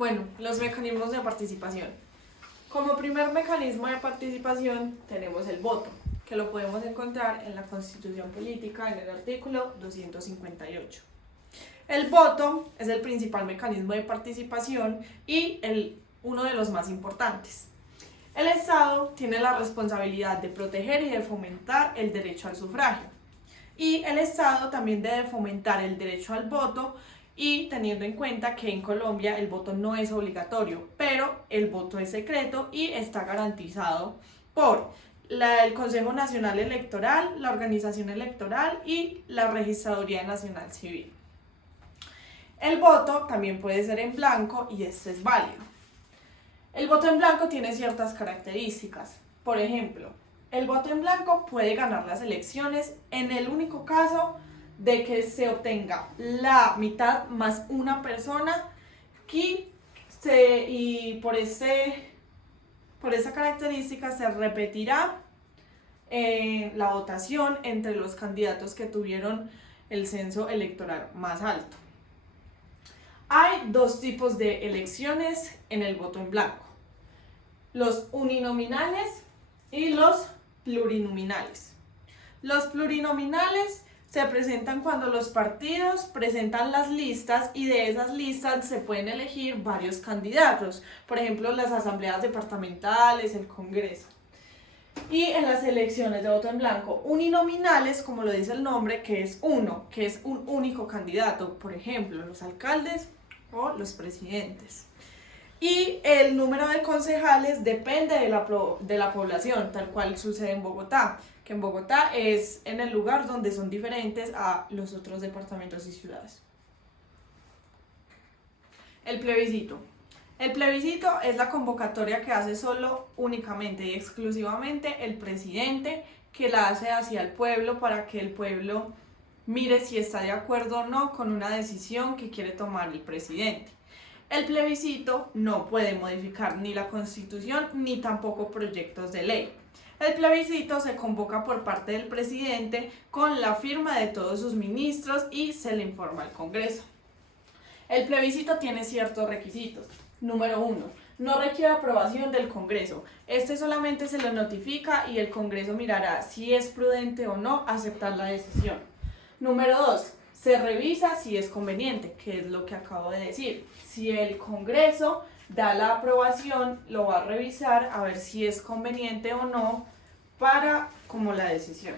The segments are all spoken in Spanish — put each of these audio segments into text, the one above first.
Bueno, los mecanismos de participación. Como primer mecanismo de participación tenemos el voto, que lo podemos encontrar en la Constitución Política en el artículo 258. El voto es el principal mecanismo de participación y uno de los más importantes. El Estado tiene la responsabilidad de proteger y de fomentar el derecho al sufragio. Y el Estado también debe fomentar el derecho al voto, y teniendo en cuenta que en Colombia el voto no es obligatorio, pero el voto es secreto y está garantizado por el Consejo Nacional Electoral, la Organización Electoral y la Registraduría Nacional Civil. El voto también puede ser en blanco y este es válido. El voto en blanco tiene ciertas características. Por ejemplo, el voto en blanco puede ganar las elecciones en el único caso de que se obtenga la mitad más una persona y por esa característica se repetirá la votación entre los candidatos que tuvieron el censo electoral más alto. Hay dos tipos de elecciones en el voto en blanco: los uninominales y los plurinominales. Los plurinominales se presentan cuando los partidos presentan las listas y de esas listas se pueden elegir varios candidatos, por ejemplo las asambleas departamentales, el Congreso. Y en las elecciones de voto en blanco uninominales, como lo dice el nombre, que es un único candidato, por ejemplo los alcaldes o los presidentes. Y el número de concejales depende de la población, tal cual sucede en Bogotá, que en Bogotá es en el lugar donde son diferentes a los otros departamentos y ciudades. El plebiscito. El plebiscito es la convocatoria que hace únicamente y exclusivamente el presidente, que la hace hacia el pueblo para que el pueblo mire si está de acuerdo o no con una decisión que quiere tomar el presidente. El plebiscito no puede modificar ni la Constitución ni tampoco proyectos de ley. El plebiscito se convoca por parte del presidente con la firma de todos sus ministros y se le informa al Congreso. El plebiscito tiene ciertos requisitos. Número 1. No requiere aprobación del Congreso. Este solamente se lo notifica y el Congreso mirará si es prudente o no aceptar la decisión. Número 2. Se revisa si es conveniente, que es lo que acabo de decir. Si el Congreso da la aprobación, lo va a revisar a ver si es conveniente o no como la decisión.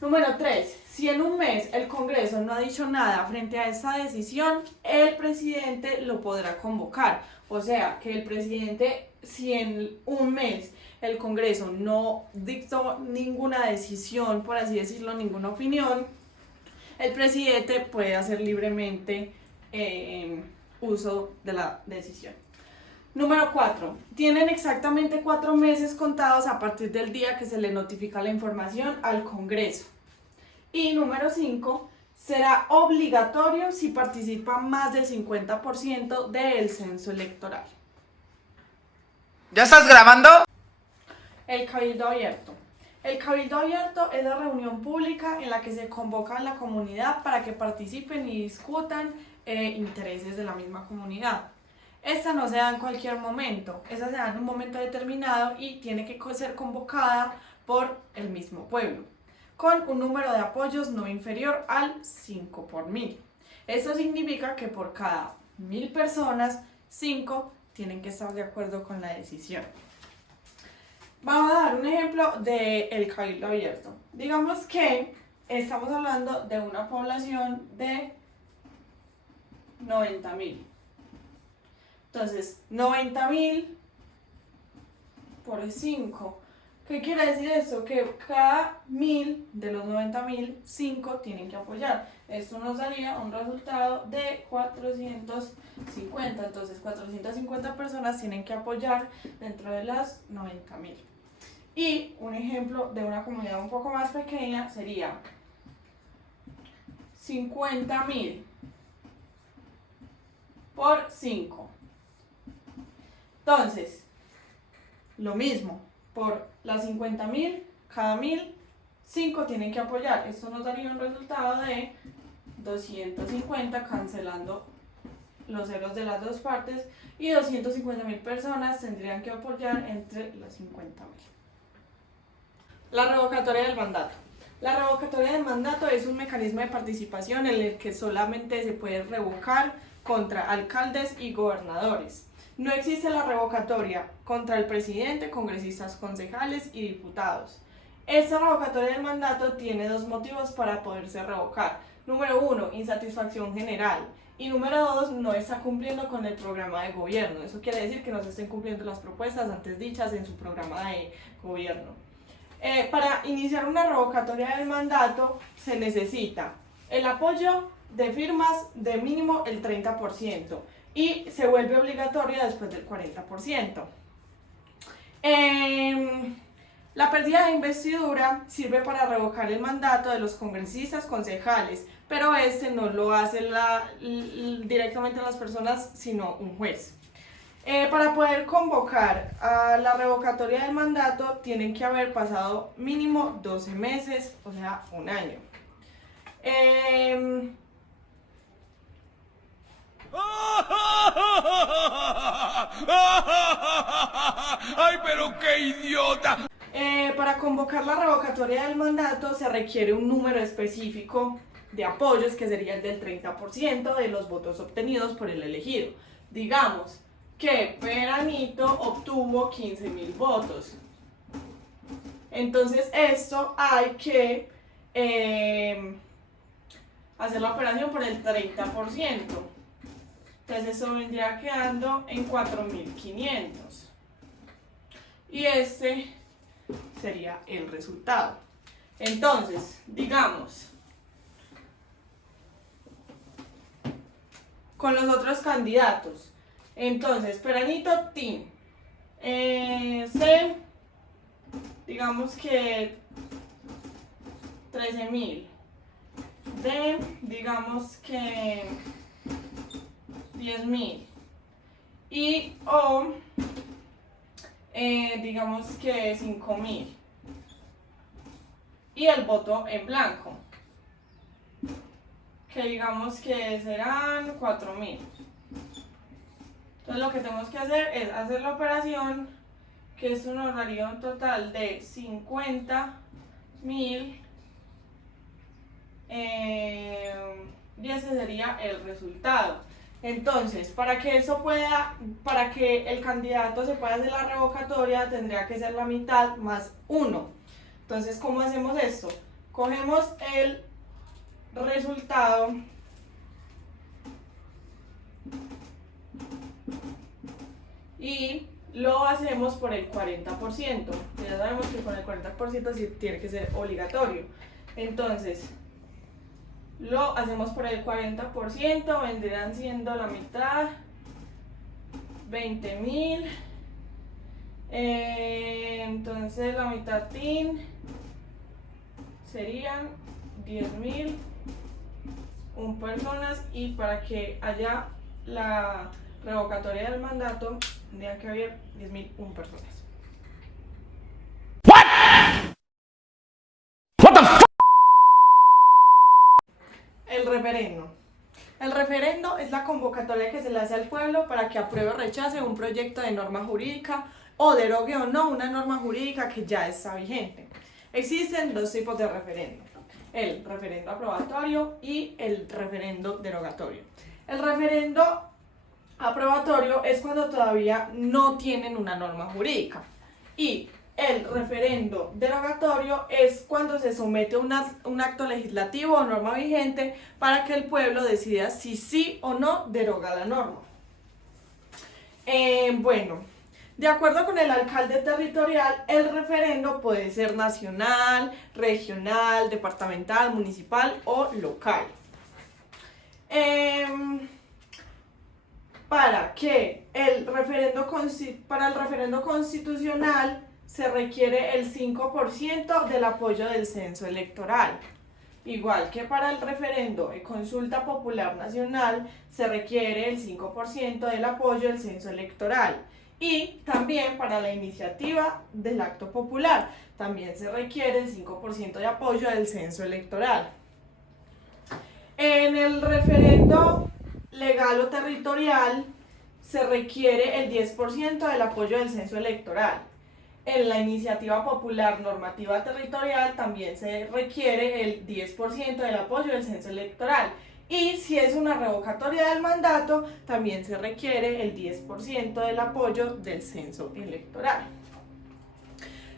Número 3. Si en un mes el Congreso no ha dicho nada frente a esta decisión, el presidente lo podrá convocar. O sea, que el presidente, si en un mes el Congreso no dictó ninguna decisión, por así decirlo, ninguna opinión, el presidente puede hacer libremente uso de la decisión. Número 4. Tienen exactamente 4 meses contados a partir del día que se le notifica la información al Congreso. Y número 5. Será obligatorio si participa más del 50% del censo electoral. ¿Ya estás grabando? El cabildo abierto. El cabildo abierto es la reunión pública en la que se convoca a la comunidad para que participen y discutan intereses de la misma comunidad. Esta no se da en cualquier momento, esta se da en un momento determinado y tiene que ser convocada por el mismo pueblo, con un número de apoyos no inferior al 5 por 1000. Esto significa que por cada 1000 personas, 5 tienen que estar de acuerdo con la decisión. Vamos a dar un ejemplo del cabildo abierto. Digamos que estamos hablando de una población de 90.000. Entonces, 90.000 por 5. ¿Qué quiere decir eso? Que cada 1000 de los 90.000, 5 tienen que apoyar. Esto nos daría un resultado de 450. Entonces, 450 personas tienen que apoyar dentro de las 90.000. Y un ejemplo de una comunidad un poco más pequeña sería 50.000 por 5. Entonces, lo mismo, por las 50.000, cada 1000, 5 tienen que apoyar. Esto nos daría un resultado de 250, cancelando los ceros de las dos partes, y 250.000 personas tendrían que apoyar entre las 50.000. La revocatoria del mandato. La revocatoria del mandato es un mecanismo de participación en el que solamente se puede revocar contra alcaldes y gobernadores. No existe la revocatoria contra el presidente, congresistas, concejales y diputados. Esta revocatoria del mandato tiene dos motivos para poderse revocar. Número 1, insatisfacción general. Y número 2, no está cumpliendo con el programa de gobierno. Eso quiere decir que no se estén cumpliendo las propuestas antes dichas en su programa de gobierno. Para iniciar una revocatoria del mandato se necesita el apoyo de firmas de mínimo el 30% y se vuelve obligatoria después del 40%. La pérdida de investidura sirve para revocar el mandato de los congresistas, concejales, pero este no lo hace directamente las personas, sino un juez. Para poder convocar a la revocatoria del mandato tienen que haber pasado mínimo 12 meses, o sea, un año. ¡Ay, pero qué idiota! Para convocar la revocatoria del mandato se requiere un número específico de apoyos, que sería el del 30% de los votos obtenidos por el elegido. Digamos que Peranito obtuvo 15.000 votos. Entonces esto hay que hacer la operación por el 30%. Entonces eso vendría quedando en 4.500. Y este sería el resultado. Entonces, digamos, con los otros candidatos. Entonces, Peranito, Tin. C, digamos que 13.000. D, digamos que 10.000. Y O, digamos que 5.000. Y el voto en blanco, que digamos que serán 4.000. Entonces lo que tenemos que hacer es hacer la operación, que esto nos daría un total de 50.000, y ese sería el resultado. Entonces, para que el candidato se pueda hacer la revocatoria, tendría que ser la mitad más 1. Entonces, ¿cómo hacemos esto? Cogemos el resultado y lo hacemos por el 40%. Ya sabemos que con el 40% sí tiene que ser obligatorio. Entonces, lo hacemos por el 40%, vendrán siendo la mitad, 20.000. Entonces la mitad TIN serían 10.000 personas, y para que haya la revocatoria del mandato tendría que haber 10.000 personas. El referendo. El referendo es la convocatoria que se le hace al pueblo para que apruebe o rechace un proyecto de norma jurídica o derogue o no una norma jurídica que ya está vigente. Existen dos tipos de referendo: el referendo aprobatorio y el referendo derogatorio. El referendo aprobatorio es cuando todavía no tienen una norma jurídica, y el referendo derogatorio es cuando se somete un acto legislativo o norma vigente para que el pueblo decida si sí o no deroga la norma. Bueno, de acuerdo con el alcalde territorial, el referendo puede ser nacional, regional, departamental, municipal o local. Para el referendo constitucional se requiere el 5% del apoyo del censo electoral. Igual que para el referendo de consulta popular nacional se requiere el 5% del apoyo del censo electoral. Y también para la iniciativa del acto popular también se requiere el 5% de apoyo del censo electoral. En el referendo legal o territorial se requiere el 10% del apoyo del censo electoral. En la iniciativa popular normativa territorial también se requiere el 10% del apoyo del censo electoral. Y si es una revocatoria del mandato, también se requiere el 10% del apoyo del censo electoral.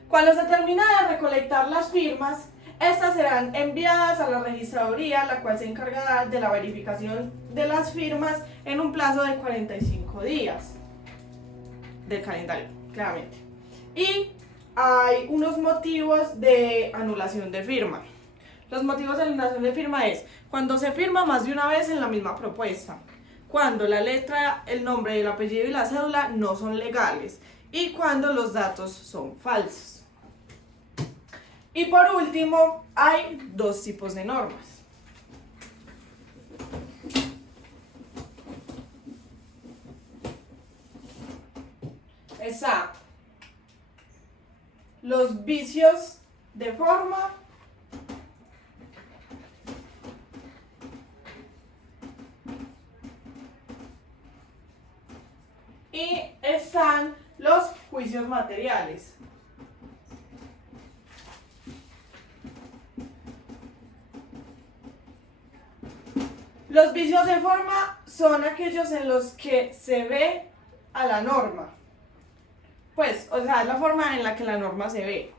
Cuando se termina de recolectar las firmas, estas serán enviadas a la registraduría, la cual se encargará de la verificación de las firmas en un plazo de 45 días del calendario, claramente. Y hay unos motivos de anulación de firma. Los motivos de anulación de firma es cuando se firma más de una vez en la misma propuesta, cuando la letra, el nombre, el apellido y la cédula no son legales y cuando los datos son falsos. Y por último, hay dos tipos de normas. Está los vicios de forma y están los juicios materiales. Los vicios de forma son aquellos en los que se ve a la norma. Pues, o sea, es la forma en la que la norma se ve.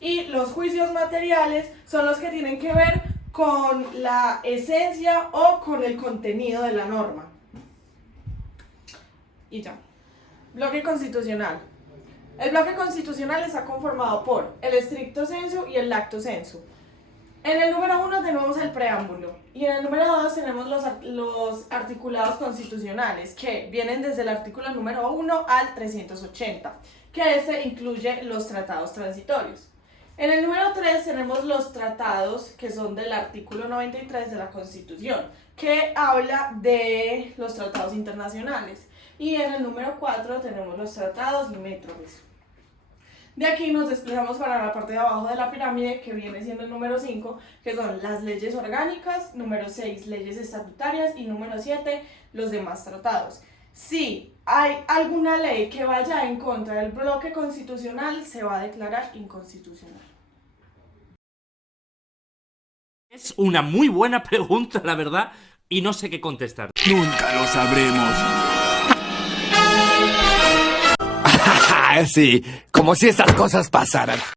Y los juicios materiales son los que tienen que ver con la esencia o con el contenido de la norma. Y ya. Bloque constitucional. El bloque constitucional está conformado por el estricto sensu y el lacto sensu. En el número 1 tenemos el preámbulo y en el número 2 tenemos los articulados constitucionales que vienen desde el artículo número 1 al 380, que este incluye los tratados transitorios. En el número 3 tenemos los tratados que son del artículo 93 de la Constitución, que habla de los tratados internacionales. Y en el número 4 tenemos los tratados limítrofes. De aquí nos desplazamos para la parte de abajo de la pirámide, que viene siendo el número 5, que son las leyes orgánicas, número 6, leyes estatutarias y número 7, los demás tratados. Si hay alguna ley que vaya en contra del bloque constitucional, se va a declarar inconstitucional. Es una muy buena pregunta, la verdad, y no sé qué contestar. Nunca lo sabremos. Sí, como si estas cosas pasaran.